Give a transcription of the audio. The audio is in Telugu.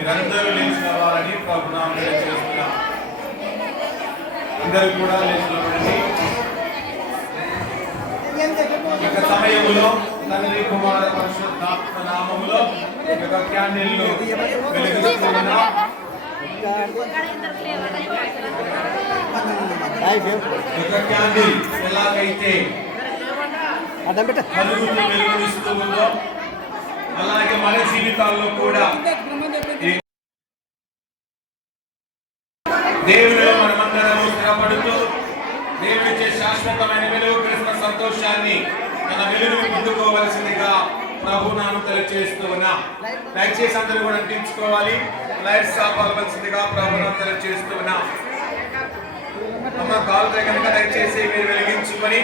మీరందరూ లేచిన వారని ప్రభునాం చేస్తున్నాం అందరూ కూడా లేచిన ఇక ఈ సమయంలో తండ్రి కుమార పరిశుద్ధాత్మ నామములో ఇక యొక్క క్యాండిల్ను వెలిగిస్తున్నా క్యాండిల్ ఎలాగైతే వెలుగునిస్తూ ఉందో అలాగే మన జీవితాల్లో కూడా శాశ్వతమైన వెలుగు కలిసిన సంతోషాన్ని తన వెలుగుని పొందుకోవలసిందిగా ప్రభు నాను తెలియజేస్తూ ఉన్నా. దయచేసి అందరూ కూడా అంటించుకోవాలి లైట్స్ ఆపాలవలసిందిగా ప్రభు నాను తెలియజేస్తూ ఉన్నా. అమ్మ కాల్ కనుక దయచేసి మీరు వెలిగించుకొని